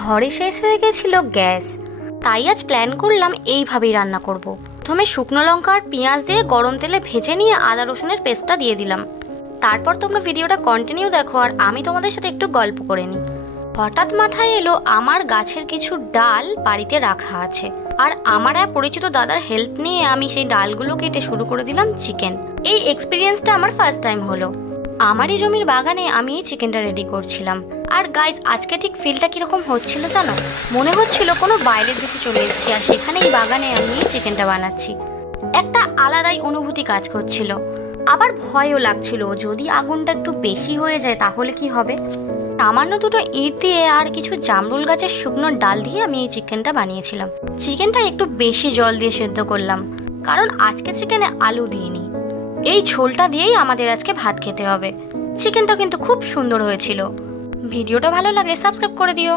ঘরে শেষ হয়ে গেছিল গ্যাস, তাই আজ প্ল্যান করলাম এইভাবেই রান্না করব। প্রথমে শুকনো লঙ্কা আর পেঁয়াজ দিয়ে গরম তেলে ভেজে নিয়ে আদা রসুনের পেস্টটা দিয়ে দিলাম। তারপর তোমরা ভিডিওটা কন্টিনিউ দেখো আর আমি তোমাদের সাথে একটু গল্প করে নিই। হঠাৎ মাথায় এলো আমার গাছের কিছু ডাল বাড়িতে রাখা আছে, আর আমার এক পরিচিত দাদার হেল্প নিয়ে আমি সেই ডালগুলো কেটে শুরু করে দিলাম চিকেন। এই এক্সপিরিয়েন্সটা আমার ফার্স্ট টাইম হলো। আমারই জমির বাগানে আমি এই চিকেনটা রেডি করছিলাম। আর গাইস, আজকে ঠিক ফিলটা কিরকম হচ্ছিল জানো? মনে হচ্ছিল কোনো বাইরের দেশে চলে এসেছি আর সেখানে এই বাগানে আমি এই চিকেনটা বানাচ্ছি। একটা আলাদাই অনুভূতি কাজ করছিল, আবার ভয়ও লাগছিল যদি আগুনটা একটু বেশি হয়ে যায় তাহলে কি হবে। সামান্য দুটো ইট দিয়ে আর কিছু জামরুল গাছের শুকনো ডাল দিয়ে আমি এই চিকেনটা বানিয়েছিলাম। চিকেনটা একটু বেশি জল দিয়ে সেদ্ধ করলাম, কারণ আজকে চিকেনে আলু দিইনি। এই ঝোলটা দিয়েই আমাদের আজকে ভাত খেতে হবে। চিকেনটা কিন্তু খুব সুন্দর হয়েছিল। ভিডিওটা ভালো লাগলে সাবস্ক্রাইব করে দিও।